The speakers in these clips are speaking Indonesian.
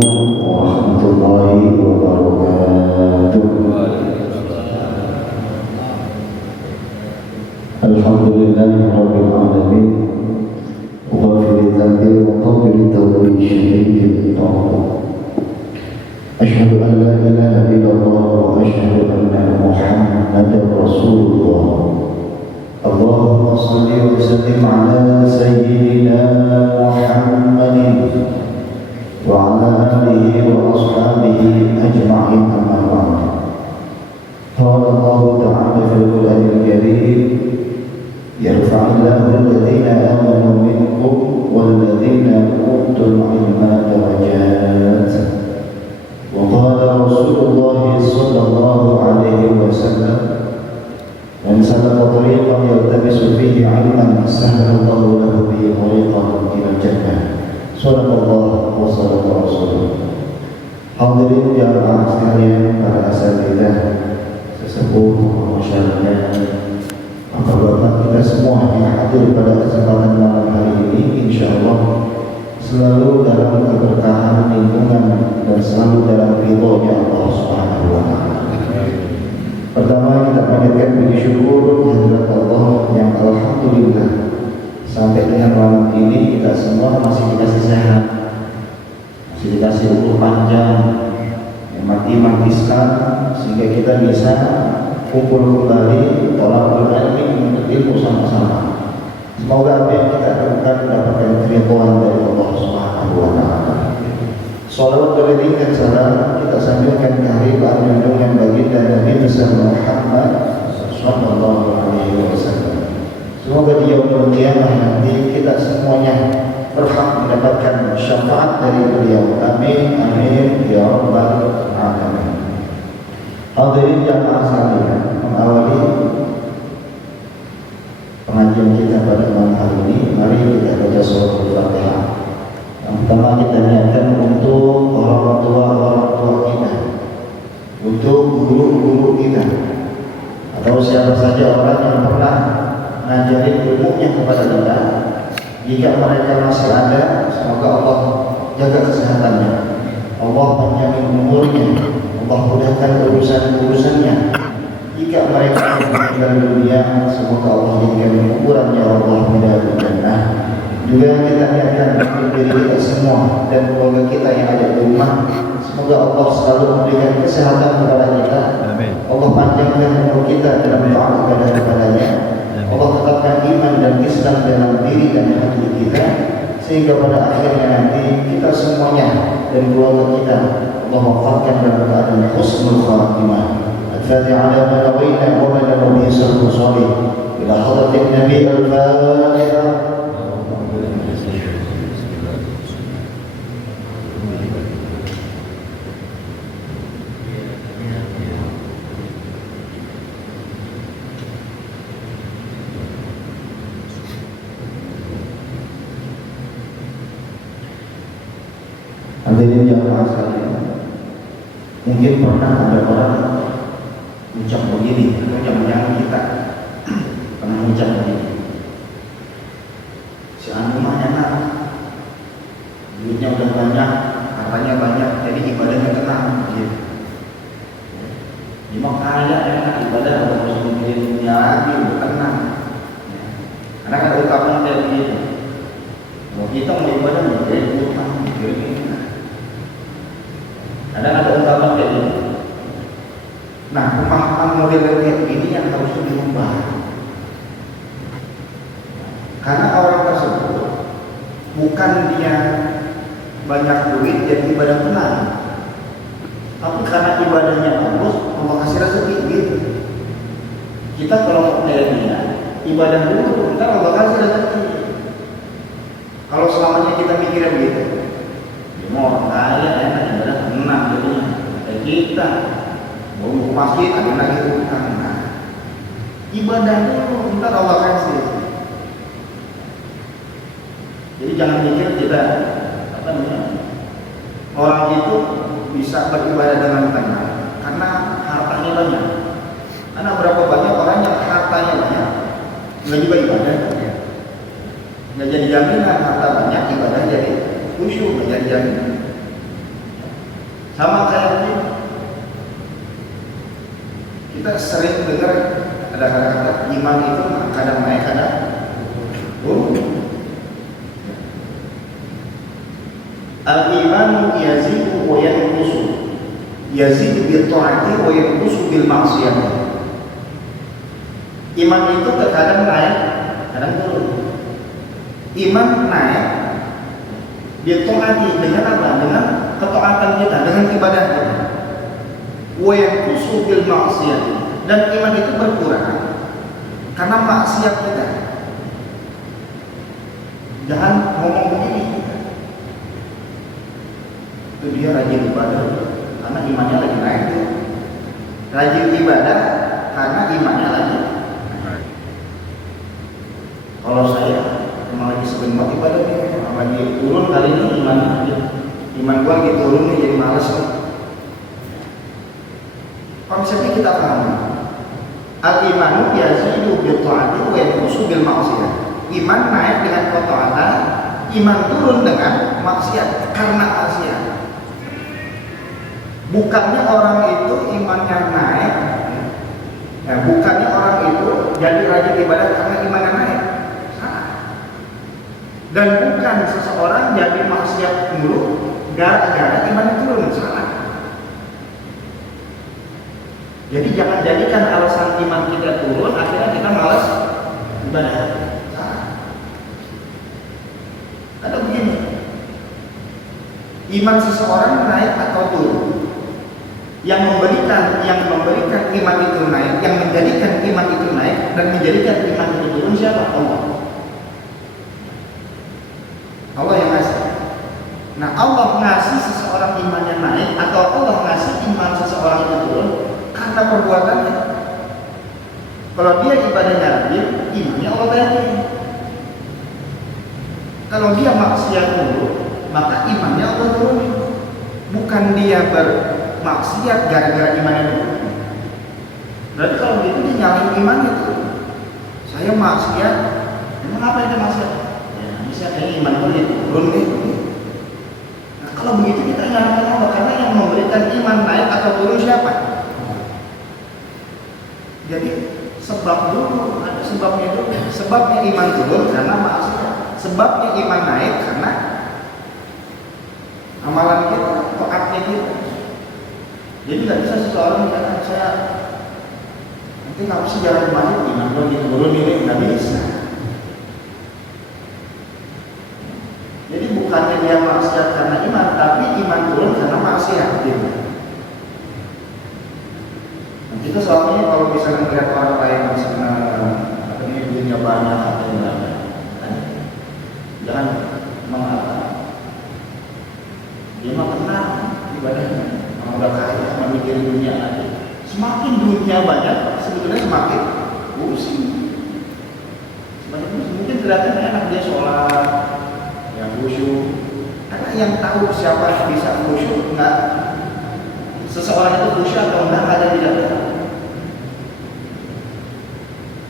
warahmatullahi wabarakatuh. Alhamdulillahirabbil alamin. Ghafiri dzambi wa qabili tawbi syahidi ta'ala. Asyhadu an la ilaha illallah wa asyhadu anna Muhammadar Rasulullah. Allahumma shalli wa sallim ala sayyidina Muhammadin wa ala alihi wa ashabihi ajma'in, amma ba'd. Qala Allah ta'ala fil Qur'anil Karim, yarfa'illahu alladhina amanu minkum walladhina utul ilma darajat. Wa qala Rasulullah sallallahu alaihi wasallam, man salaka tariqan yaltamisu fihi 'ilman sahhalallahu lahu bihi tariqan ila jannah. Shadaqallah wa shadaqa Rasulullah. Hadirin jamaah sekalian, para asatidzah, sesepuh, masyarakat, bapak-bapak kita semua yang hadir pada kesempatan malam hari ini, insyaallah selalu dalam keberkahan lingkungan dan selalu dalam ridhonya Allah Subhanahu wa taala. Pertama, kita panjatkan puji syukur kehadirat Allah yang alhamdulillah sampai dengan malam ini kita semua masih dikasih sehat, masih dikasih umur panjang, nikmat iman Islam, sehingga kita bisa kumpul kembali dalam ilmu menuntut ilmu sama-sama. Semoga apa yang kita lakukan mendapatkan keridhaan dari Allah Subhanahu wa taala. Salawat dan salam kita sanjungkan ke hariban junjungan baginda Nabi besar Muhammad sallallahu alaihi wasallam. Semoga di yaumul qiyamah nanti kita semuanya berhak mendapatkan syafaat dari beliau. Amin amin ya rabbal alamin. Hadirin jamaah sekalian, mengawali pengajian kita pada malam hari ini, mari kita baca surah Al-Fatihah. Yang pertama kita niatkan untuk orang tua kita, untuk guru-guru kita, atau siapa saja orang yang pernah ngajarin ilmunya kepada kita. Jika mereka masih ada, semoga Allah jaga kesehatannya, Allah panjangin umurnya, Allah mudahkan urusan-urusannya. Jika mereka meninggal dunia, semoga Allah jadikan kuburannya Allah minal jannah. Juga kita niatkan untuk diri kita semua dan keluarga kita yang ada di rumah, semoga Allah selalu memberikan kesehatan kepada kita. Amin. Allah panjangkan umur kita dalam taat kepada-Nya. Allah tetapkan iman dan Islam dalam diri dan hati kita, sehingga pada akhirnya nanti kita semuanya dan keluarga kita Allah wafatkan dalam keadaan husnul khatimah. Al-Fatihah ala ma nawaina wa ma nawi sallallahu alaihi ila hadratin Nabi al-Fatihah. Hadirin jamaah sekalian, mungkin pernah ada orang ucap begini, atau jangan-jangan kita pernah ucap begini, si anu mah enak, duitnya udah banyak, hartanya banyak, jadi ibadahnya tenang, gitu. Dia mau kaya enak, ibadah udah harus mikirin dunia lagi, udah tenang. Karena kan ungkapan kayak begitu, kalau kita mau ibadah mikirin utang, mikirin ini. Ada ungkapan kayak gitu. Nah, pemahaman model kayak ini yang harus diubah. Karena orang tersebut bukan dia banyak duit jadi ibadah tenang, tapi karena ibadahnya bagus, Allah kasih rezeki gitu. Kita kalau mau kayak dia, ibadah dulu, ntar Allah kasih rezeki. Kalau selamanya kita mikirnya begitu, mau orang kaya enak ibadah tenang jadinya. Kayak kita mau ke masjid ada lagi utang. Nah, ibadah dulu, ntar Allah kasih. Jadi jangan mikir kita orang itu bisa beribadah dengan tenang karena hartanya banyak. Karena berapa banyak orang yang hartanya banyak nggak juga ibadah, nggak jadi jaminan. Harta banyak ibadah jadi khusyuk, nggak jadi jaminan. Sama kayak ini, kita sering dengar ada kata-kata iman itu kadang naik kadang turun. Al-imanu yazidu wa yanqusu, yazidu bil ta'ati wa yanqusu bil ma'siyah. Iman itu terkadang naik, kadang turun. Iman naik bil ta'ati dengan apa? Dengan ketaatan kita, dengan ibadah kita. Wa yanqusu bil ma'siyah, dan iman itu berkurang karena maksiat kita. Jangan ngomong begini, itu dia rajin ibadah karena imannya lagi naik tuh. Rajin ibadah karena imannya lagi naik. Kalau saya emang lagi sering banget ibadah nih, lagi turun kali ini iman gua lagi turun nih, jadi males nih. Konsepnya kita paham. Al-imanu yazidu bil ta'ati wa yanqusu bil ma'siyah. Iman naik dengan ketaatan, iman turun dengan maksiat karena maksiat. Bukannya orang itu imannya naik, bukannya orang itu jadi rajin ibadah karena imannya naik, salah. Dan bukan seseorang jadi maksiat mulu gara-gara imannya turun, salah. Jadi jangan jadikan alasan iman kita turun akhirnya kita malas ibadah. Salah. Ada begini, iman seseorang naik atau turun. Yang memberikan iman itu naik, yang menjadikan iman itu naik dan menjadikan iman itu turun siapa? Allah. Allah yang ngasih. Nah, Allah ngasih seseorang imannya naik atau Allah ngasih iman seseorang itu turun karena perbuatannya. Kalau dia ibadahnya rajin, imannya Allah baikin. Kalau dia maksiat dulu, maka imannya Allah turunin. Bukan dia bermaksiat gara-gara imannya dulu. Berarti kalau begitu dia nyalain imannya tuh. Saya maksiat, emang apa itu maksiat? Ya, bisa kayak iman gue ya turun nih. Nah, kalau begitu kita nyalain Allah, karena yang memberikan iman naik atau turun siapa? Jadi sebab dulu, ada sebabnya dulu. Sebabnya iman turun karena maksiat. Sebabnya iman naik karena amalan kita, taatnya kita. Jadi nggak bisa seseorang mengatakan saya nanti nggak bisa jalan kemana iman gue gitu turun ini, nggak bisa. Jadi bukannya dia maksiat karena iman, tapi iman turun karena maksiat gitu. Nah, kita soalnya kalau misalnya melihat orang lain misalnya ini dunia banyak atau enggak, jangan mengapa dia mah tenang ibadahnya, udah kaya sama mikirin dunia aja. Semakin dunia banyak sebetulnya semakin pusing. Semakin pusing. Mungkin kelihatannya enak dia sholat yang khusyuk, karena yang tahu siapa bisa khusyuk enggak, seseorang itu khusyuk atau enggak ada tidak tahu.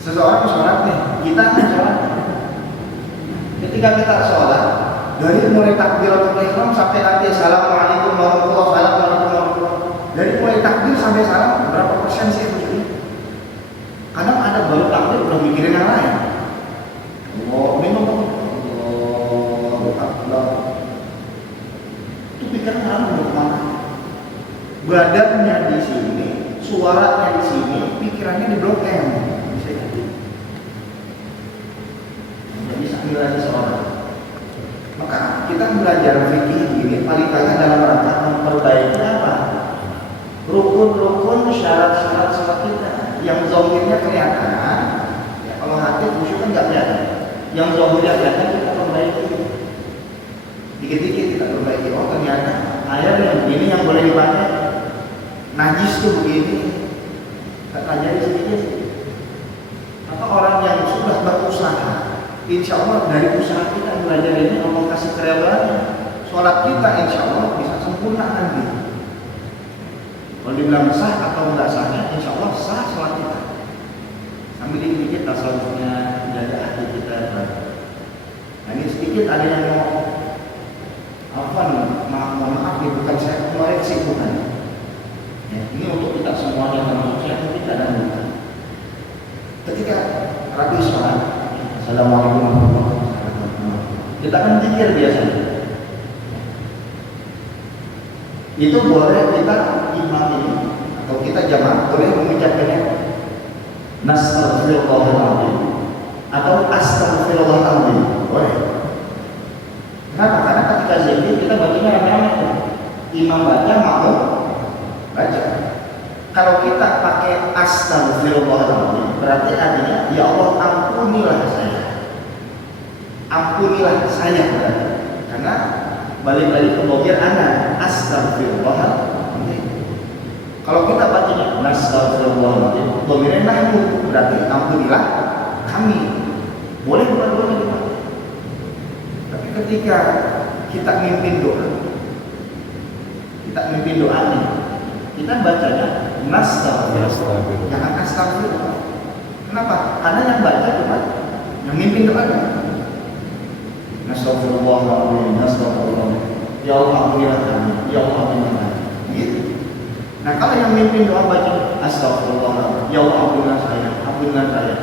Seseorang sholat nih, kita kan sholat. Ketika kita sholat, dari mulai takbiratul ihram sampai nanti assalamualaikum warahmatullahi wabarakatuh, dari mulai takbir sampai salam berapa persen sih khusyuknya? Kadang ada baru takbir udah mikirin yang lain. Itu pikiran orang udah kemana? Badannya di sini, suaranya di sini, pikirannya di blok M. Bisa nilai seseorang. Maka kita belajar fikih ini paling banyak dalam rangka memperbaiki apa? Rukun-rukun syarat-syarat sholat kita. Yang zahirnya kelihatan, ya kalau hati khusyuk kan nggak kelihatan. Yang zahirnya kelihatan kita perbaiki. Dikit-dikit kita perbaiki. Oh ternyata air yang begini yang boleh dipakai. Najis tuh begini. Kita pelajari sedikit. Maka orang yang sudah berusaha, insya Allah dari usaha kita belajar ini Allah kasih kerelaan, sholat kita insya Allah bisa sempurna nanti. Kalau dibilang sah atau enggak sahnya, insya Allah sah sholat kita. Sambil dikit-dikit tasawufnya jaga hati kita. Nah ini sedikit ada yang mau maaf nih, bukan saya kemarin koreksi Tuhan. Ya, ini untuk kita semuanya termasuk saya kita dan kita. Ketika Rabi sholat, Assalamualaikum warahmatullahi wabarakatuh. Kita kan zikir biasanya. Itu boleh kita imam ini atau kita jamaah boleh mengucapkannya Nastaghfirullahaladzim atau Astaghfirullahaladzim, boleh. Kenapa? Karena ketika zikir kita bacanya rame-rame. Imam baca, makmum baca. Kalau kita pakai Astaghfirullahaladzim, berarti artinya ya Allah ampunilah saya. Ampunilah saya berarti. Karena balik lagi ke bagian ana Astaghfirullahaladzim. Kalau kita bacanya Astaghfirullahaladzim, domirnya nahnu, berarti ampunilah kami. Boleh dua-duanya dipakai. Tapi ketika kita mimpin doa, kita bacanya Nastaghfirullah, jangan Astaghfirullah. Kenapa? Karena yang baca cuma yang mimpin doa. Nastaghfirullahaladzim, Nastaghfirullah. Ya Allah ampunilah kami, ya Allah ampunilah kami. Gitu. Nah kalau yang mimpin doa baca Astaghfirullah, ya Allah ampunilah saya, ampunilah saya.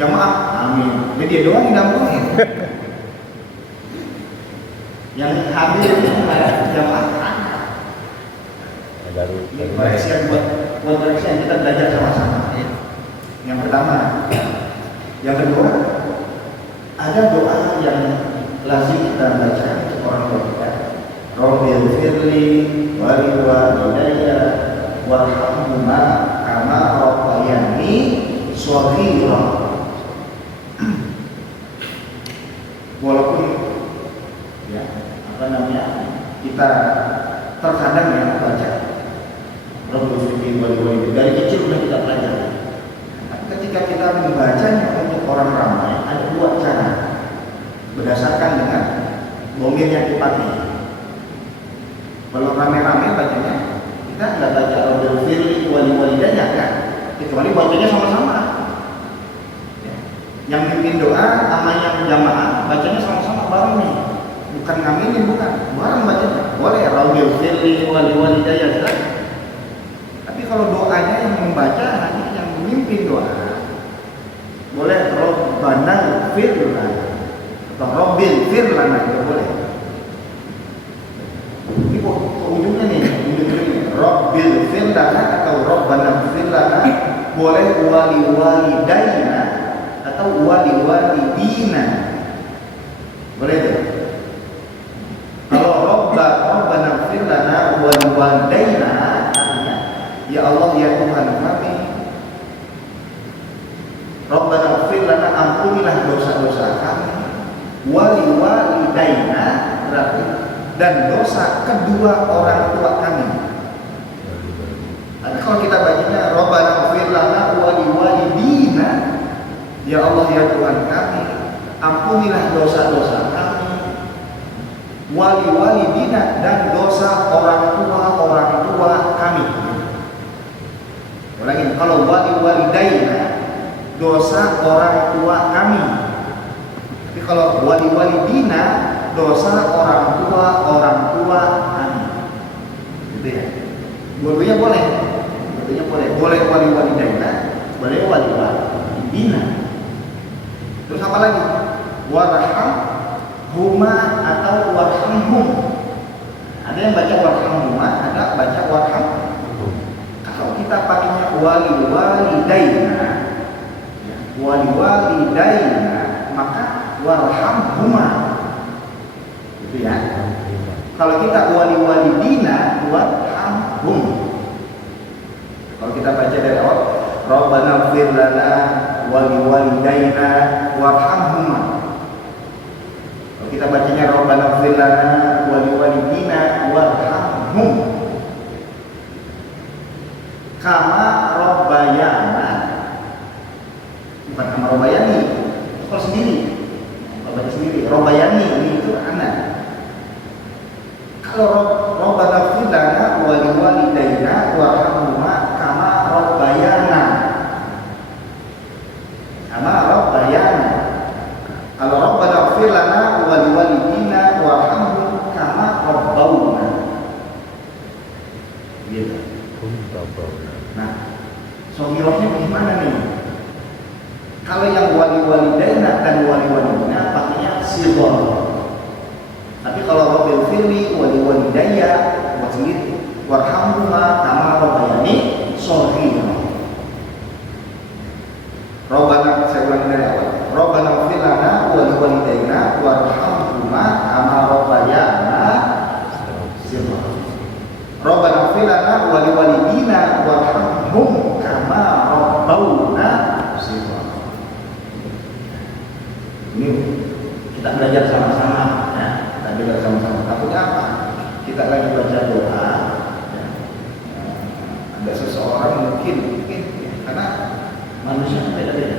Jamaah, amin. Jadi dia doang yang diampuni. Yang hadir itu jamaah. Koreksi buat koreksi yang kita belajar sama-sama. Yang pertama, yang kedua, ada doa yang lazim kita baca orang tua kita. Rabbil firli wali walidayya warhamhuma kama rabbayani shaghira. Walaupun ya kita terkadang ya baca Rabbil firli wali walidayya dari kecil sudah kita pelajari. Ketika kita membacanya untuk orang ramai ada dua cara berdasarkan dengan domir yang dipakai. Kalau rame-rame bacanya kita nggak baca Rabbil firli wali walidayya kan, kecuali bacanya sama-sama. Yang mimpin doa sama yang jamaah bacanya sama-sama bareng nih, bukan ngaminin, bukan bareng bacanya. Boleh Rabbil firli wali walidayya silakan. Tapi kalau doanya yang membaca hanya yang memimpin doa, boleh Rabbana firlana atau Rabbil firlana itu boleh. Ini kok ujungnya nih, Rabbil firlana atau Rabbana firlana, boleh wali walidayna atau wali walidina, boleh tuh. Kalau Rabbana firlana wali walidayna, ya Allah ya Tuhan kami, Rabbana firlana ampunilah dosa-dosa kami, wali walidayna berarti dan dosa kedua orang tua kami. Tapi kalau kita bacanya Rabbana firlana wali walidina, ya Allah ya Tuhan kami, ampunilah dosa-dosa kami, wali walidina dan dosa orang tua kami. Ulangi, kalau wali walidayna dosa orang tua kami. Tapi kalau wali walidina dosa orang tua kami. Gitu ya. Dua-duanya boleh. Boleh wali walidayna, boleh wali walidina. Terus apa lagi? Warhamhuma atau warhamhum. Ada yang baca warhamhuma, ada baca warham. Kalau kita pakainya wali walidayna, maka warhamhuma. Gitu ya. Kalau kita wali walidina, warhamhum. Kalau kita baca dari awal, Rabbana ighfir lana wali walidayna warhamhuma. Kalau kita bacanya Rabbana ighfir lana wali walidina warhamhum. Kama rabbayana, bukan kama rabbayani, kalau sendiri, kalau baca sendiri, rabbayani ini itu anak. Kalau Rabbana ighfir lana wali walidayna warhamhuma kama rabbayana, kalau Rabbana ighfir lana wali walidina warhamhum kama rabbawna. Nah, sogirohnya gimana nih? Kalau yang wali-walidaina dan wali-walidina pakainya silbon. Tapi kalau Rabbil firli wali-walidaya buat sendiri. Warhamhuma kama rabbayani shaghira. Robbana, saya ulangi dari awal. Robbana ighfir lana wa liwalidayna warhamhuma kama rabbayana shaghira. Robbana ighfir lana wa liwalidina warhamhum kama rabbawna shaghira. Ini kita belajar sama-sama ya. Kita belajar sama-sama. Takutnya apa? Kita lagi baca doa ya. Ada seseorang mungkin ya, karena manusia itu beda-beda.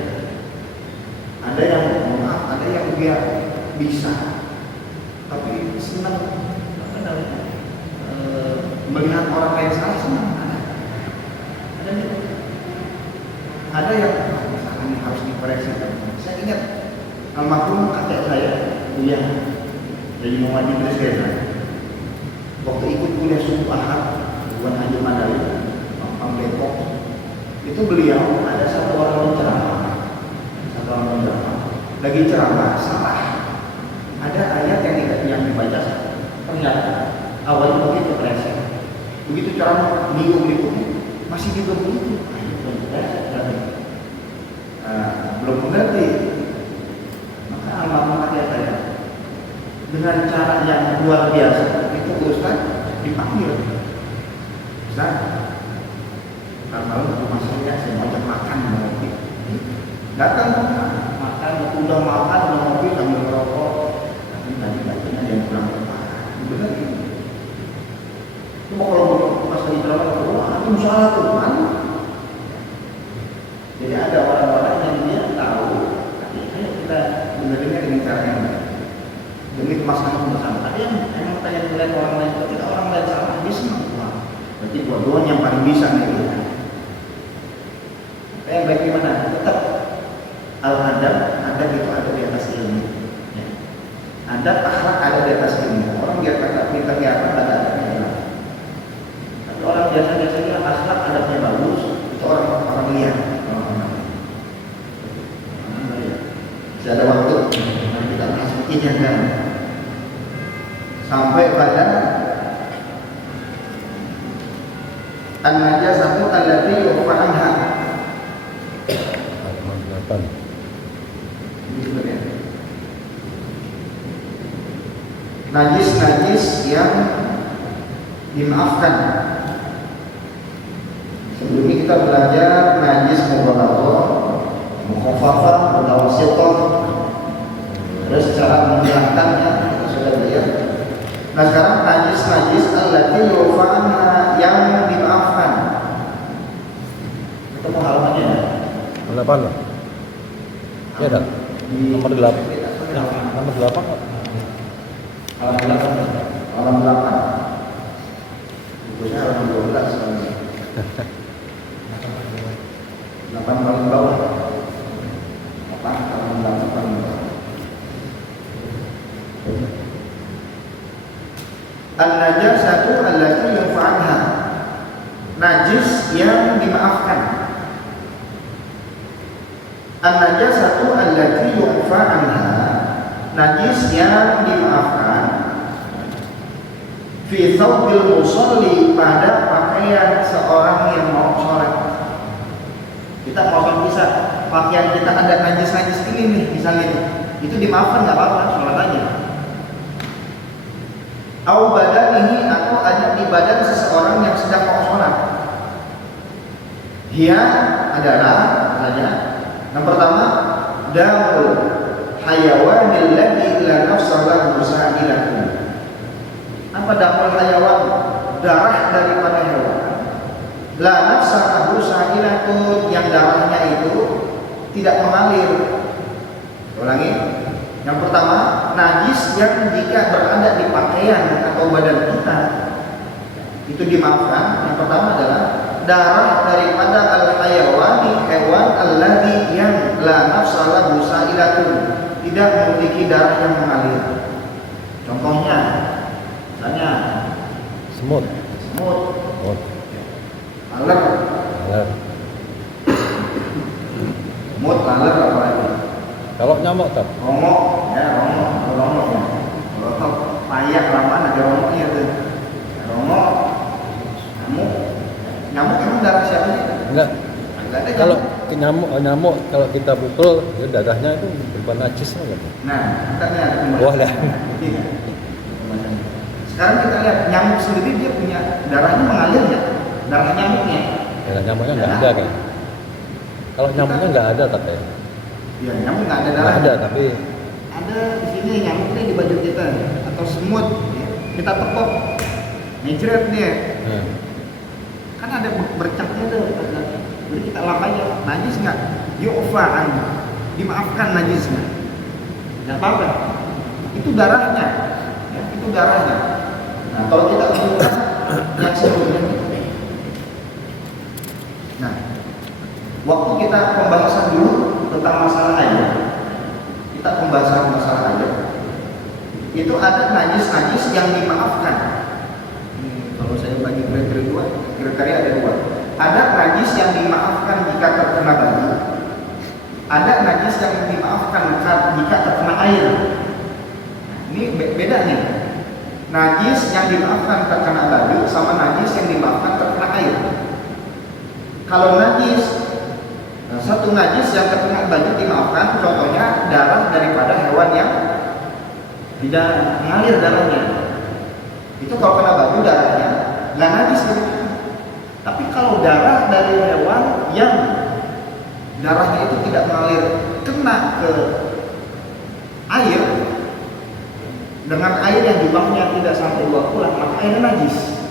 Ada yang maaf, ada yang dia bisa, tapi senang melihat orang lain salah, senang. Ada yang misalkan ini harus dikoreksi. Saya ingat almarhum kakek saya, Buya, dari Muhammad Idris Reza. Waktu ikut kuliah subuh Ahad, bukan Haji Madari, Bang Depok. Itu beliau ada satu orang menceramah, lagi ceramah salah. Ada ayat yang dibaca ternyata awalnya begitu present, begitu ceramah minggu berikutnya masih juga begitu. Belum mengerti. Maka almarhum ayat saya dengan cara yang luar biasa itu Ustaz dipanggil. Ustaz, kalau rumah saya mau ajak makan ngopi. Datang makan, udah makan, udah ngopi sambil merokok. Tapi tadi ada yang kurang tepat. Benar ini. Cuma kalau pas lagi terawih, wah itu salah tuh, mana? Jadi ada orang-orang yang dia tahu. Ayo kita benar-benar dengan cara yang baik. Demi kemaslahatan bersama. Ada yang emang tanya melihat orang lain, ketika orang lain salah, dia senang. Berarti dua-duanya yang paling bisa nih. Yang baik gimana? Tetap al-adab itu ada di atas ilmu. Ya. Adab akhlak ada di atas ilmu. Orang biar kata pintar ya apa ada adabnya. Tapi orang biasa bilang akhlak adabnya bagus, itu orang liar. Masih ada waktu, nanti kita bahas sedikit kan. Sampai pada an-najasatu allati yu'fa anha. Najis-najis yang dimaafkan. Sebelum ini kita belajar najis mughalladhah, mukhaffafah, mutawassithah. Terus cara menghilangkannya kita sudah lihat. Nah sekarang najis-najis allati yu'fa anha yang dimaafkan. Ketemu halamannya ya? Halaman lah. Ya dah. Nomor 8. Nomor 8 kok. Halaman 8. Bukunya halaman 12 sebenarnya. 8 paling bawah. 8 halaman 8 paling bawah. An-najasatu allati yunfa'anha. Najis yang dimaafkan. An-najasatu allati yunfa'anha. Najis yang dimaafkan fi thawbil musalli, pada pakaian seorang yang mau sholat. Kita mau sholat bisa, pakaian kita ada najis-najis ini nih misalnya, itu dimaafkan nggak apa-apa, sholat aja. Au badanihi, atau ada di badan seseorang yang sedang mau sholat. Dia adalah yang pertama damul hayawanil ladzi la nafsa lahu sa'ilatun. Apa damul hayawan? Darah daripada hewan. La nafsa lahu sa'ilatun, yang darahnya itu tidak mengalir. Ulangi. Yang pertama, najis yang jika berada di pakaian atau badan kita itu dimaafkan. Yang pertama adalah darah daripada al-hayawani, hewan alladzi yang la nafsa lahu sa'ilatun, tidak memiliki darah yang mengalir. Contohnya, misalnya semut. laler, Laler. semut, laler apa lagi? Kalau nyamuk tak? Rongok, ya rongok ya. Kalau payak lamaan ada rongoknya tuh. Rongok, nyamuk emang darah siapa sih? Enggak. Enggak ada Kalau nyamuk. nyamuk kalau kita pukul, ya darahnya itu berupa najis kan? Nah, kita lihat. Wah lah. Iya. Sekarang kita lihat nyamuk sendiri dia punya darahnya mengalir ya, darah nyamuknya. Darah nyamuknya nggak ada kan? Kalau nyamuknya nggak ada katanya. Iya, nyamuk nggak ada darah. Nggak ada, tapi ada di sini nyamuknya di baju kita atau semut. Ya. Kita tepok, ngejret dia. Kan ada bercaknya tuh. Jadi kita lap aja, najis nggak? Yu'fa'an, dimaafkan najisnya. Nggak apa-apa. Itu darahnya, ya, itu darahnya. Nah, kalau kita gunakan yang sebelumnya, nah, waktu kita pembahasan dulu tentang masalah air, kita pembahasan masalah air, itu ada najis-najis yang dimaafkan. Kalau saya bagi kriteria ada dua. Ada najis yang dimaafkan jika terkena baju. Ada najis yang dimaafkan jika terkena air. Ini bedanya. Najis yang dimaafkan terkena baju sama najis yang dimaafkan terkena air. Kalau najis, satu najis yang terkena baju dimaafkan, contohnya darah daripada hewan yang tidak mengalir darahnya. Itu kalau kena baju darahnya nggak najis gitu. Tapi kalau darah dari hewan yang darahnya itu tidak mengalir kena ke air dengan air yang jumlahnya tidak sampai 2 bulan, maka airnya najis.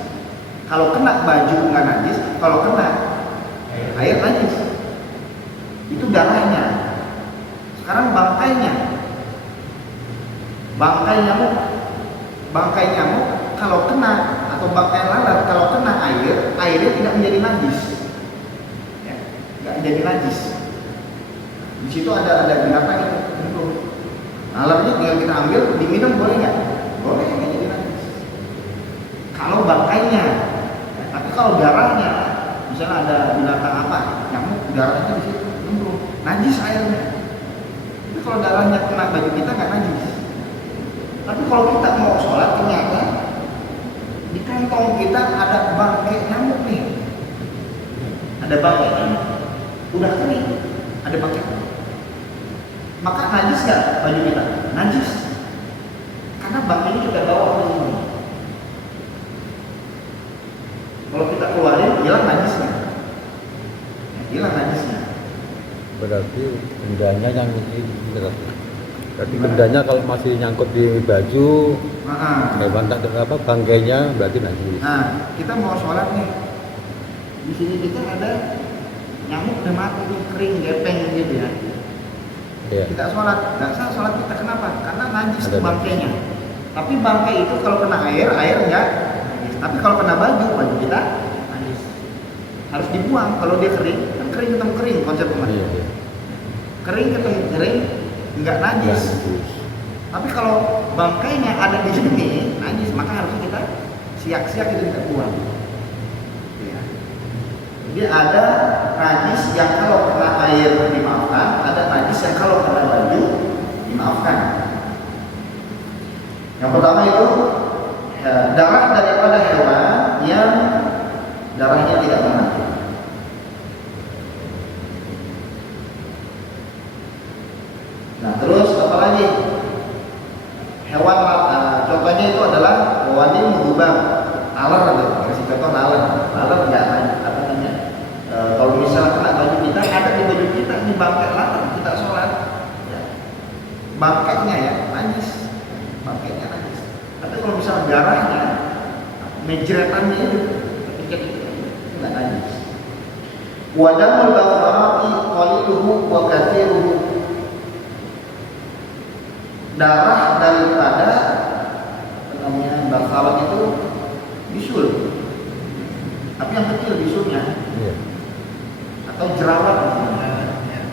Kalau kena baju nggak najis, kalau kena air najis. Itu darahnya. Sekarang bangkainya, bangkai nyamuk kalau kena atau bangkai lalat kalau kena air, airnya tidak menjadi najis, ya, nggak jadi najis. Di situ ada binatang itu, lalatnya tinggal kita ambil, diminum boleh nggak? Boleh, nggak jadi najis. Kalau bangkainya, ya, tapi kalau darahnya, misalnya ada binatang apa, nyamuk, darahnya di situ, najis airnya. Tapi kalau darahnya kena baju kita nggak najis. Tapi kalau kita mau sholat ternyata di kantong kita ada bangkai nyamuk nih, ada bangkai nyamuk, udah kering, ada bangkai nyamuk. Maka najis nggak baju kita? Najis, karena bangkainya kita bawa ke sini. Kalau kita keluarin, hilang najisnya, hilang najisnya. berarti bendanya yang ini berarti bendanya kalau masih nyangkut di baju, hewan tak apa bangkainya berarti najis. Nah, kita mau sholat nih, di sini kita ada nyamuk udah mati kering gepeng gitu ya. Iya. Kita sholat, nggak sah sholat kita, kenapa? Karena najis Ada bangkainya. Tapi bangkai itu kalau kena air enggak najis. Tapi kalau kena baju kita najis. Harus dibuang. Kalau dia kering, kan kering ketemu kering konsep kemarin. Iya. Kering ketemu kering, nggak najis. Tapi kalau bangkainya ada di sini najis, maka harusnya kita siak-siak itu kita buang. Ya. Jadi ada najis yang kalau kena air dimaafkan, ada najis yang kalau kena baju dimaafkan. Yang pertama itu darah daripada hewan yang darahnya tidak mengalir. Nah, terus apa lagi? Hewan contohnya itu adalah hewannya mengubah laler, kasih contoh laler nggak apa namanya? Kalau misalnya kena baju kita, ada di baju kita di bangkai laler kita sholat, ya. Bangkainya ya najis, bangkainya najis. Tapi kalau misalnya darahnya, menjeretannya itu nggak najis. Wadamul bakarati qaliluhu wa kathiruhu, darah daripada namanya bakarat itu bisul, tapi yang kecil bisulnya, atau jerawat,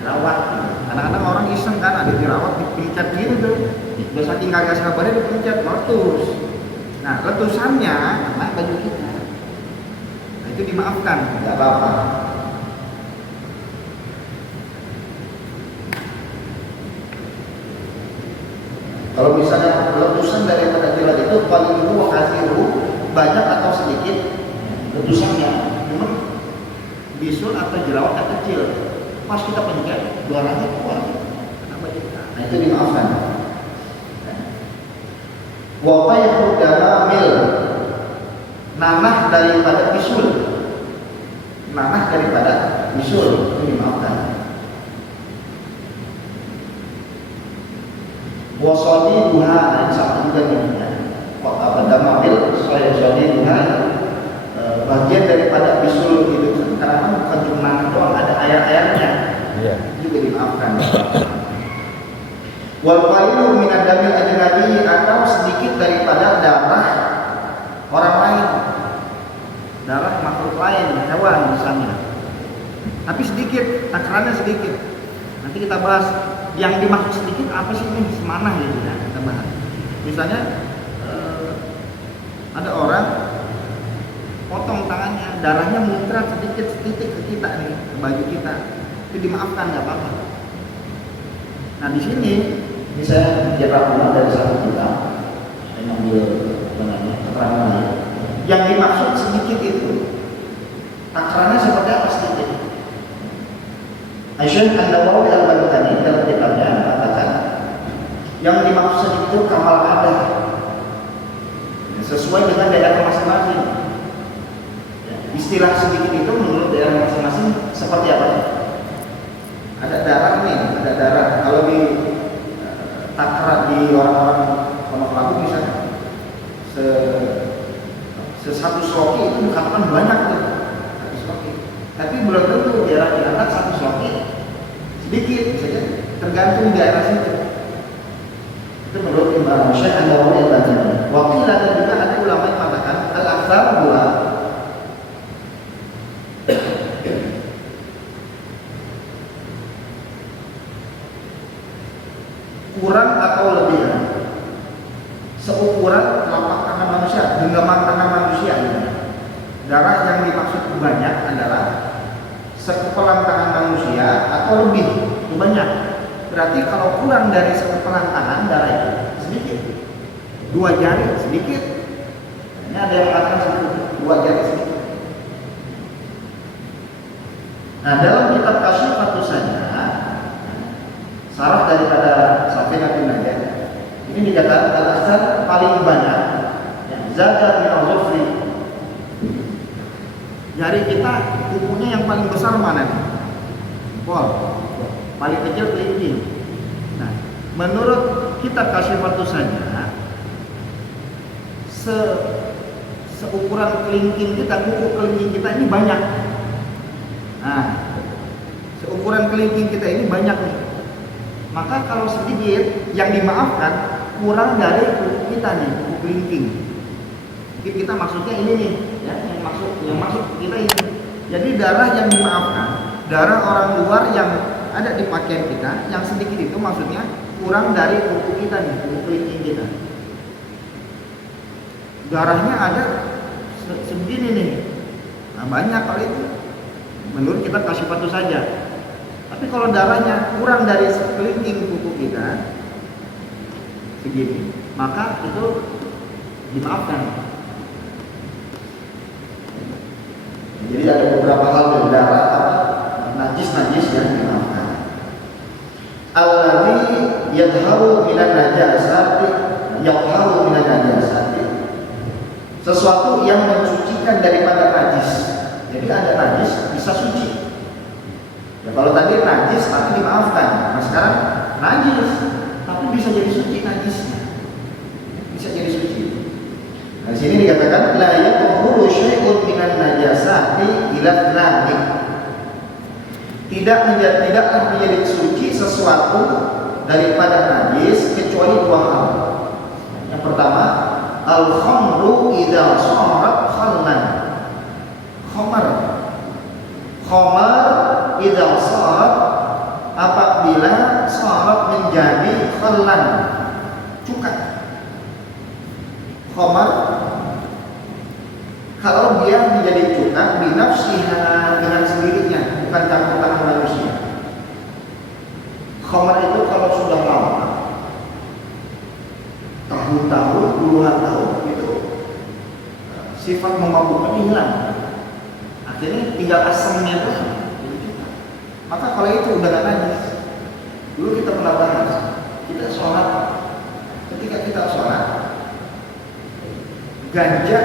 jerawat. Kadang-kadang orang iseng kan ada jerawat dipencet gitu tuh, udah saking kagak sabarnya dipencet meletus. Nah letusannya kena baju kita, nah, itu dimaafkan, nggak apa-apa. Kalau misalnya letusan daripada jilat itu paling dulu wakasiru banyak atau sedikit letusannya, memang bisul atau jerawat kecil, pas kita pencet darahnya keluar, kenapa kita? Nah itu dimaafkan. Waqayhu damamil, nanah daripada bisul, nanah daripada bisul itu dimaafkan. Wasodi duha sama juga nih, apa damamil sodi duha bagian daripada bisul itu karena kan bukan cuma nanah doang, ada air-airnya, juga dimaafkan. Wal qalilu min ad-damil ajnabi, atau sedikit daripada darah orang lain, darah makhluk lain, hewan misalnya, tapi sedikit, takarannya sedikit. Nanti kita bahas yang dimaksud sedikit apa sih ini, semanah gitu ya, kita bahas. Misalnya ada orang potong tangannya, darahnya muncrat sedikit ke kita nih, ke baju kita, itu dimaafkan, nggak apa-apa. Nah di sini misalnya jarak dari sahabat kita, saya ngambil keterangan yang dimaksud sedikit itu takarannya seperti apa sedikit? Aisyah An-Nawawi Al-Baghdadi dalam kitabnya mengatakan yang dimaksud sedikit itu kamal ada, sesuai dengan daerah masing-masing. Istilah sedikit itu menurut daerah masing-masing seperti apa? Ada darah nih, ada darah. Kalau di takaran di orang-orang pelaku misalnya, satu sloki itu dikatakan banyak tuh, satu sloki. Tapi belum tentu daerah di atas satu sloki sedikit saja, tergantung daerah situ. Itu menurut Imam Syekh An-Nawawi Al-Baghdadi. Wakil ada juga ada ulama yang mengatakan al-aktsar dua. Kurang atau lebih seukuran telapak tangan manusia, genggaman tangan manusia ini. Darah yang dimaksud banyak adalah sekepelan tangan manusia atau lebih, itu banyak. Berarti kalau kurang dari sekepelan tangan, darah itu sedikit. 2 jari sedikit. Ini ada yang mengatakan 2 jari sedikit. Nah dalam kitab Kasyifatus saja, sarah daripada Safinah bin Najjar, ini dikatakan al-asar paling banyak zada min al-zufri. Jari kita kukunya yang paling besar mana nih? Paling kecil kelingking. Nah, menurut kitab Kasyifatus saja, seukuran kelingking kita, kuku kelingking kita ini banyak. Nah, seukuran kelingking kita ini banyak nih. Maka kalau sedikit yang dimaafkan kurang dari kuku kita nih, kuku kelingking. Mungkin kita maksudnya ini nih, ya, yang maksud kita ini. Jadi darah yang dimaafkan, darah orang luar yang ada di pakaian kita, yang sedikit itu maksudnya kurang dari kuku kita nih, kuku kelingking kita. Darahnya ada segini nih, nah banyak kalau itu. Menurut kita Kasyifatus saja. Tapi kalau darahnya kurang dari sekelingking kuku kita segini, maka itu dimaafkan. Jadi ada beberapa hal dari darah najis yang dimaafkan. Alladzi yadharu minan najasati, yadharu minan najasati. Sesuatu yang mensucikan daripada najis. Jadi ada najis bisa suci. Ya, kalau tadi najis tapi dimaafkan, nah sekarang najis tapi bisa jadi suci najisnya, bisa jadi suci. Nah di sini dikatakan la yaqulu syai'un minan najasati ila nani. Tidaklah menjadi suci sesuatu daripada najis kecuali 2 hal. Yang pertama, al-khamru idza sharat khallan. Khamar idza sarat, apabila sarat menjadi khallan, cuka. Khamar Kalau dia menjadi cuka binafsiha, dengan sendirinya, bukan campur tangan manusia. Khamar itu kalau sudah lama, tahun-tahun, puluhan tahun, itu sifat memabukkan hilang. Akhirnya tinggal asamnya doang. Maka kalau itu udah gak najis. Dulu kita pernah bahas, kita sholat, ketika kita sholat, ganja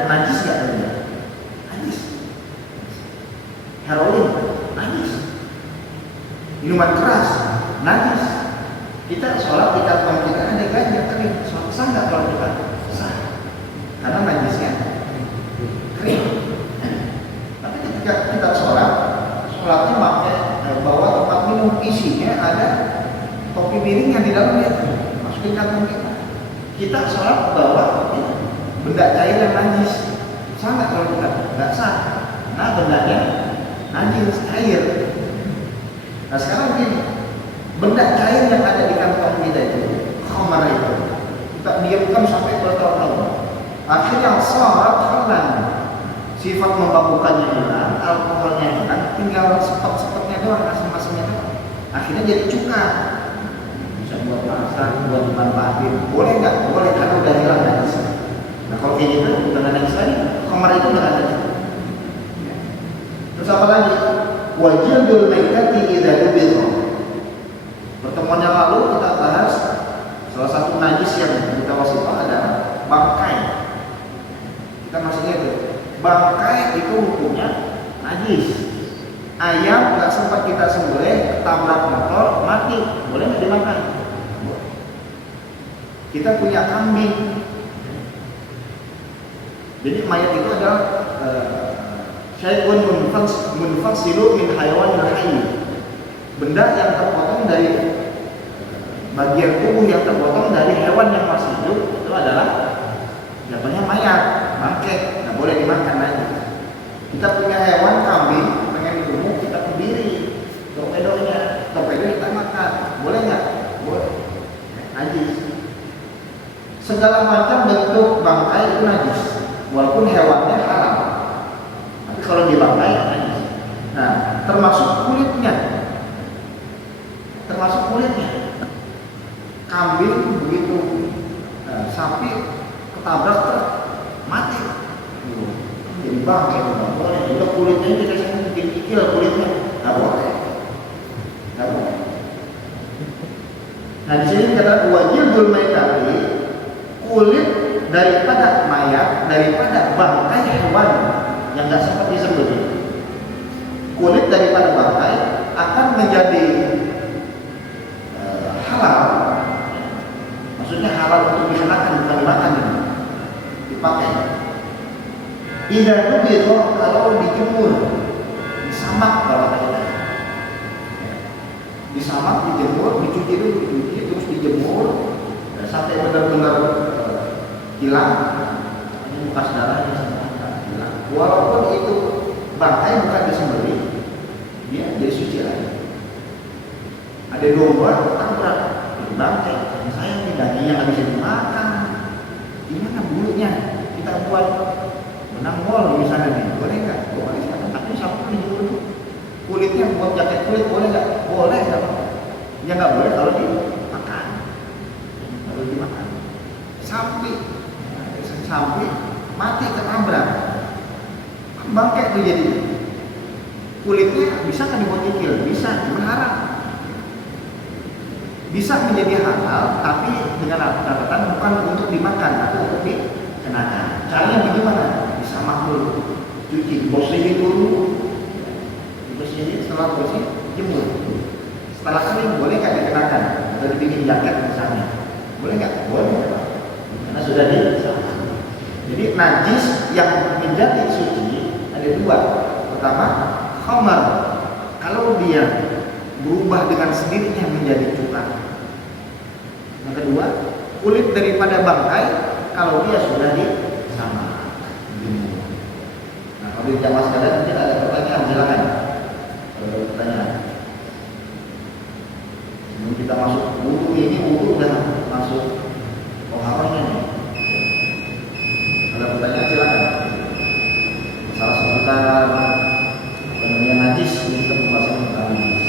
najis gak ganja? Najis. Heroin, najis. Minuman keras, najis. Kita sholat di kantong kita ada ganja kering, sah nggak kalau kita? Sah. Karena najisnya kering. Tapi ketika kita sholatnya pakai bawa tempat minum, isinya ada kopi miring yang di dalamnya, masukin kantong kita. Kita sholat bawa benda cair yang najis, sah nggak kalau kita? Nggak sah. Nah bendanya najis, cair. Nah sekarang gini, benda cair yang ada di kantong kita itu, khamar itu, kita diamkan sampai bertahun-tahun. Akhirnya sholat hilang, sifat memabukkannya hilang, alkoholnya hilang, tinggal sepet-sepetnya doang, asam-asamnya doang. Akhirnya jadi cuka. Bisa buat masak, buat dimanfaatin. Boleh nggak? Boleh, karena udah hilang najis. Nah kalau kayak gitu, udah nggak najis lagi. Khamar itu udah ada. Terus apa lagi? Wajildul maitati idza dubidha. Pertemuan yang lalu kita bahas salah satu najis yang kita wasifah adalah bangkai. Kita masih ingat tuh, bangkai itu hukumnya najis. Ayam nggak sempat kita sembelih, ketabrak motor, mati, boleh nggak dimakan? Kita punya kambing. Jadi mayat itu adalah syai'un munfasilu min hayawanil hayy. Benda yang terpotong dari bagian tubuh yang terpotong dari hewan yang masih hidup, itu adalah jatuhnya mayat, bangkai, nggak boleh dimakan lagi. Kita punya hewan kambing, pengen dibunuh, kita kebiri, torpedonya kita makan, boleh nggak? Boleh. Najis. Segala macam bentuk bangkai itu najis, walaupun hewannya halal. Tapi kalau dibangkai najis. Nah, termasuk kulitnya. Kambing begitu, sapi ketabrak truk, mati. Jadi bangkai itu nggak boleh. Juga kulitnya dikasih bikin kikil kulitnya, nggak boleh. Nah di sini kata wajildul maitati, kulit daripada mayat, daripada bangkai hewan yang nggak sempat disembelih, kulit daripada bangkai akan menjadi halal. Maksudnya halal untuk dikenakan, bukan dimakan, dipakai. Idza dubidha, kalau dijemur, disamak kalau kita. Disamak, dijemur, dicuci dulu, terus dijemur sampai benar-benar hilang. Ini bekas darahnya hilang. Walaupun itu bangkai bukan disembelih, dia jadi suci lagi. Ada domba tabrak, jadi bangkai. Sayang nih dagingnya nggak bisa dimakan. Gimana bulunya? Kita buat benang wol misalnya nih, boleh nggak? Boleh. Tapi sampai dijemur. Kulitnya buat jaket kulit boleh nggak? Boleh nggak? Ya nggak boleh kalau dimakan. Kalau dimakan. Sampai mati ketabrak. Bangkai itu jadi. Kulitnya bisa kan dibuat kikil? Bisa, berharap. Bisa menjadi halal, tapi dengan catatan bukan untuk dimakan, tapi untuk dikenakan. Caranya bagaimana? Disamak dulu, cuci, bersihin dulu, bersihin, setelah bersih, jemur. Setelah kering boleh nggak dikenakan? Atau dibikin jaket misalnya, boleh nggak? Boleh, karena sudah disamak. Jadi najis yang menjadi suci ada dua. Pertama, khamar. Kalau dia berubah dengan sendirinya menjadi cuka. Yang kedua, kulit daripada bangkai kalau dia sudah disamak. Nah, kalau di jamaah sekalian nanti ada pertanyaan, silakan. Pertanyaan. Sebelum kita masuk wudu ini, wudu udah masuk. Oh, apa ini? Ada pertanyaan? sekitar najis, kita pembahasan tentang najis.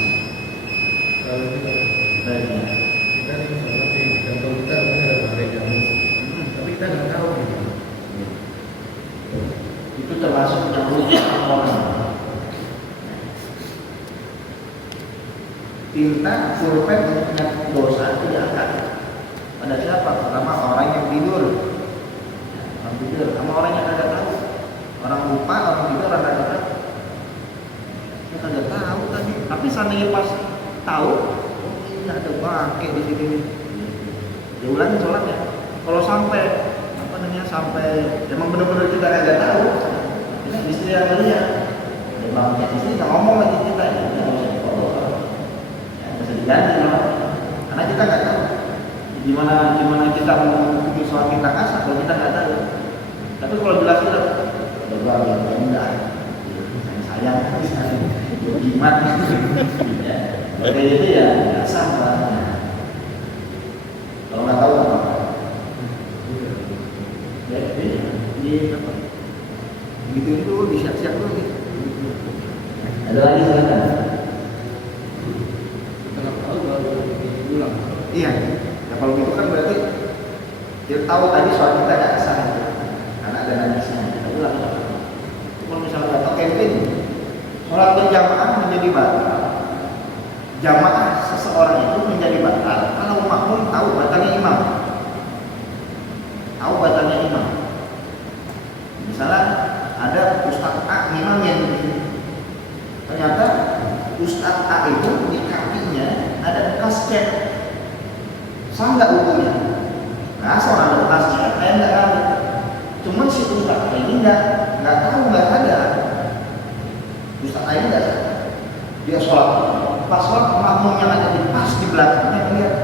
Kita ini seperti contoh kita ada bahaya jamu, tapi kita nggak tahu gitu. Itu termasuk yang orang. Tinta pulpen untuk dosa itu diangkat. Pada siapa? Pertama orang yang tidur. Orang tidur, sama orang yang kagak tahu. Orang lupa, orang tidur, orang kagak tahu. Dia kagak tahu tadi. Tapi seandainya pas tahu, oh ini ada bangke di sini. Dia ulangi sholatnya. Kalau sampai sampai emang benar-benar kita kagak tahu, ini istri yang lihat. Ada bangke istri nggak ngomong lagi kita ya. Bisa diganti karena kita nggak tahu gimana kita mau bikin sholat kita kasar kalau kita nggak tahu. Tapi kalau jelas kita udah enggak sayang gimana ya kayak gitu ya sah kalau nggak tahu apa jadi apa gitu itu disiap-siap dulu gitu. Ada lagi silakan. Iya, ya kalau gitu kan berarti dia tahu tadi soal kita nggak sah karena ada najisnya. Kita ulang. Kalau misalnya kata Kevin, sholat berjamaah menjadi batal. Jamaah seseorang itu menjadi batal kalau makmum tahu batalnya imam. Tahu batalnya imam. Misalnya ada Ustadz A imamnya, ternyata Ustadz A itu di kakinya ada bekas cat. Sah nggak wudunya? Nah, seorang ada bekas cat, kayak nggak ada. Cuman si Ustadz ini nggak tahu, nggak ada. Ustadz ini nggak ada. Dia sholat, pas sholat makmum yang ada di pas di belakangnya lihat,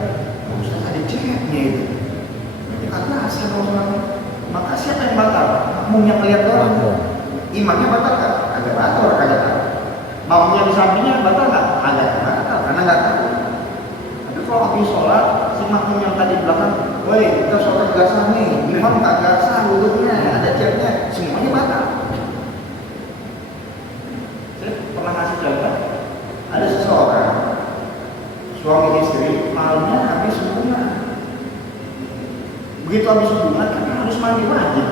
oh, Ustadz ada catnya itu. Nanti kata asal sholatnya. Maka siapa yang batal? Makmum yang lihat doang. Imamnya batal kan? Agak batal, kagak tahu. Makmum yang di sampingnya batal nggak? Agak batal, karena nggak tahu. Tapi kalau habis sholat, si makmum yang tadi belakang, woi kita sholat gak sah nih, imam kagak sah wudunya, ada catnya, semuanya batal. Saya pernah ngasih contoh, ada seseorang suami istri malamnya habis hubungan. Begitu habis hubungan kan harus mandi wajib.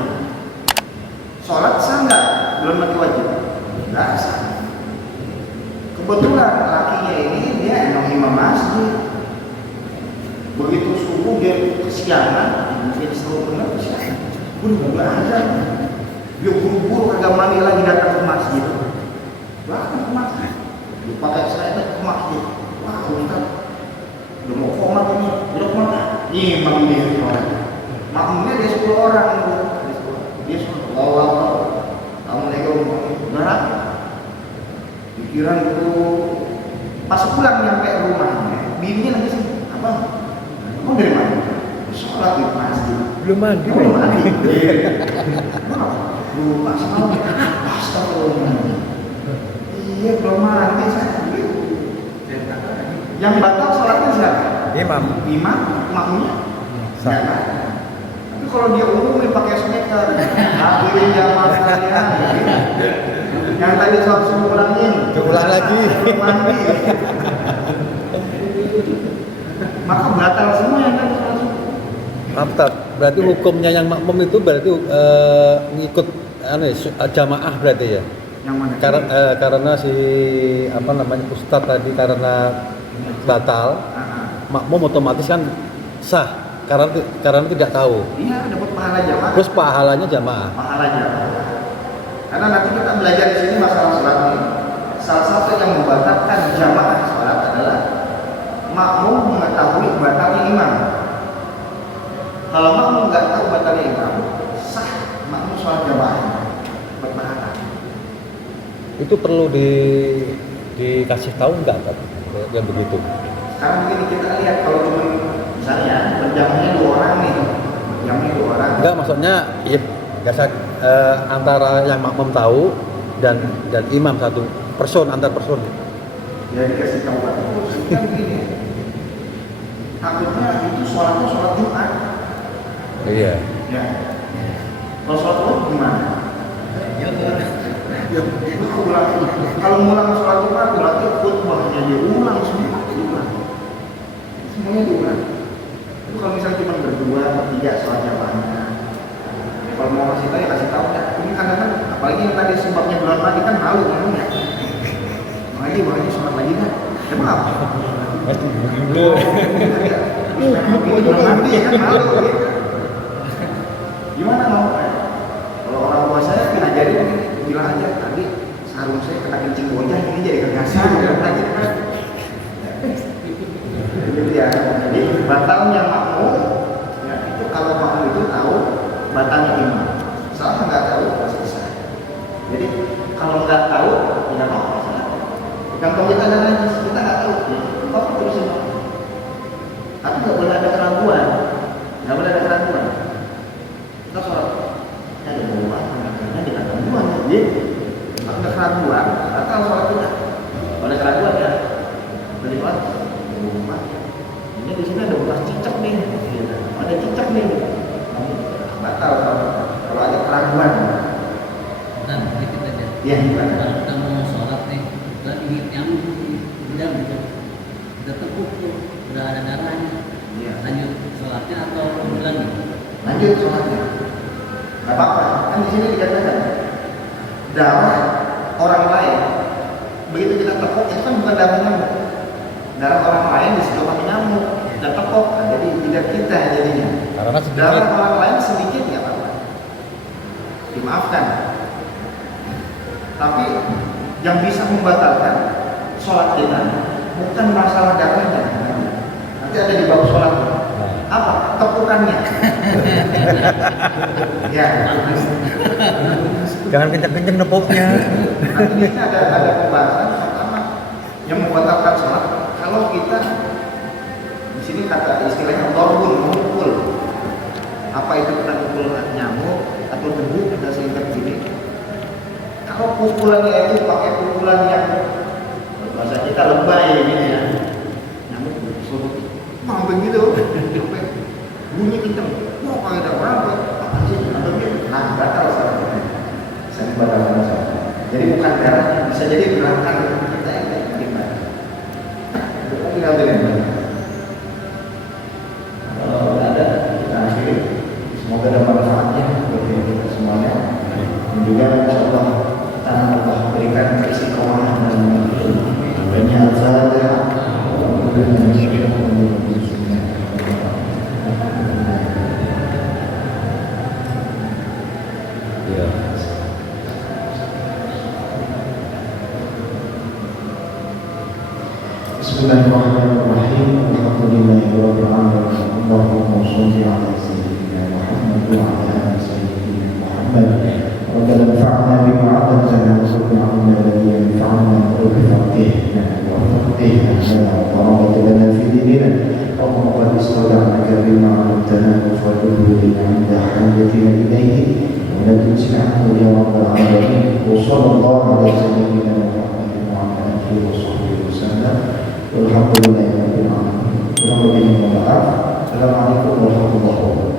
Sholat sah nggak? Belum mandi wajib, nggak sah. Kebetulan lakinya ini dia emang imam masjid. Begitu subuh dia kesiangan, mungkin selalu benar kesiangan. Buru-buru aja, dia buru-buru kagak mandi lagi datang ke masjid. Datang ke masjid, dia pakai serepet ke masjid. Wah Ustaz, udah mau komat ini, udah komat. Imam dia orang, makmumnya dia 10 orang, dia 10 orang. Assalamualaikum, benar? Pikiran itu pas pulang nyampe rumahnya, bininya lagi sih, apa? Kamu dari mana? Sholat di masjid. Belum mandi. Belum mandi. Lupa semalam. Astagfirullah. Iya belum mandi saya. Yang batal sholatnya siapa? Imam. Imam, makmumnya. Jangan. Tapi kalau dia umumin pakai sneaker, hadirin jamaah sekalian. Yang tadi sholat subuh ulangin. Diulang lagi. Belum mandi. Maka batal semua yang tadi sholat subuh. Maaf, berarti hukumnya yang makmum itu berarti ngikut jamaah berarti ya? Yang mana? Karena si apa namanya ustadz tadi karena batal, makmum otomatis kan sah karena tidak tahu. Iya, dapat pahala jamaah. Terus pahalanya jamaah. Pahala jamaah. Karena nanti kita belajar di sini masalah sholat ini. Salah satu yang membatalkan jamaah sholat adalah makmum mengetahui batalnya imam. Kalau makmum nggak tahu batalnya imam, sah makmum sholat jamaah berpahala. Itu perlu dikasih tahu nggak Pak? Yang begitu. Sekarang begini kita lihat kalau cuma misalnya berjamaahnya 2 orang nih, berjamaahnya 2 orang. Enggak, maksudnya ya biasa antara yang makmum tahu dan imam satu person antar person. Ya dikasih tahu kan begini. Takutnya itu sholatnya sholat Jumat. Iya. Ya. Kalau sholat Jumat gimana? ulang. Kalau ngulang sholat Jumat berarti khutbahnya diulang, semuanya diulang. Semuanya diulang. Itu kalau misalnya cuma berdua, bertiga sholat jamaahnya. Kalau mau kasih tahu ya kasih tahu ya. Ini kadang-kadang apalagi yang tadi sebabnya bulan mati kan malu ngomongnya. Lagi sholat lagi kan? Emang apa? Pasti begitu. Ini bulan mati ya kan malu gitu. Gimana mau? Kalau orang tua saya kena jadi bilang aja tadi sarung saya kena kencing bocah ini jadi kegasan gitu kan. Gitu ya. Jadi batalnya makmum ya itu kalau makmum itu tahu batalnya imam. Salah nggak tahu selesai. Jadi kalau nggak tahu tidak apa-apa. Kantong kita ada najis, kita nggak tahu. Kok terusin? Tapi nggak boleh ada keraguan. Nggak boleh ada keraguan. Kita sholat ada bawah, karena di kantong dua ya. Kalau ada keraguan, batal sholat kita. Kalau ada keraguan ya, beli sholat rumah. Ini di sini ada bekas cicak nih. Ada cicak nih. Batal kalau ada keraguan. Dan dikit aja. Iya. Kalau kita mau sholat nih, kita ingin nyamuk udah gitu, udah tepuk tuh, udah ada darahnya. Iya. Lanjut sholatnya atau ulang gitu? Lanjut sholatnya. Gak apa-apa. Kan di sini dikatakan darah orang lain begitu kita tepuk itu kan bukan darah nyamuk. Darah orang lain disebut nyamuk. Kita tepuk, nah, jadi tidak kita jadinya. Karena sedikit. Darah orang lain sedikit nggak apa-apa, dimaafkan. Tapi yang bisa membatalkan sholat kita bukan masalah darahnya. Nanti ada di bab sholat. Apa? Tepukannya. Ya. Jangan kenceng-kenceng nepuknya. Nanti di sini ada pembahasan pertama yang membatalkan sholat. Kalau kita di sini kata istilahnya dorbun, memukul. Apa itu kena pukul nyamuk atau debu kita sering terjadi. Kalau pukulannya itu pakai pukulan yang bahasa kita lebay gitu ya, nyamuk suruh mau begitu, sampai bunyi kenceng, mau pakai berapa? Apa sih? Atau dia, nah batal salah. Saya batalkan salah. Jadi bukan darahnya, bisa jadi gerakan kita yang gimana? Tinggal dengan kalau ada kita akhiri. Semoga ada manfaatnya bagi kita semuanya. Dan juga insyaallah Allah berikan kesimpulan dan banyak saja. Ya. Bismillahirrahmanirrahim. Alhamdulillahirabbil alamin. Allahumma shalli ala sayyidina Muhammad wa ala ali sayyidina Muhammad. ربنا انفعنا بما علمتنا وارزقنا علما الذي ينفعنا وبفقهنا وفقهنا وبارك لنا في ديننا اللهم قد استودعناك بما علمتنا وفقده لنا عند حاجتنا اليه ولا تنسى عنه يا رب العالمين وصلى الله على سيدنا محمد وعلى اله وصحبه وسلم والحمد لله رب العالمين. Assalamualaikum warahmatullahi wabarakatuh.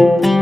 Thank you.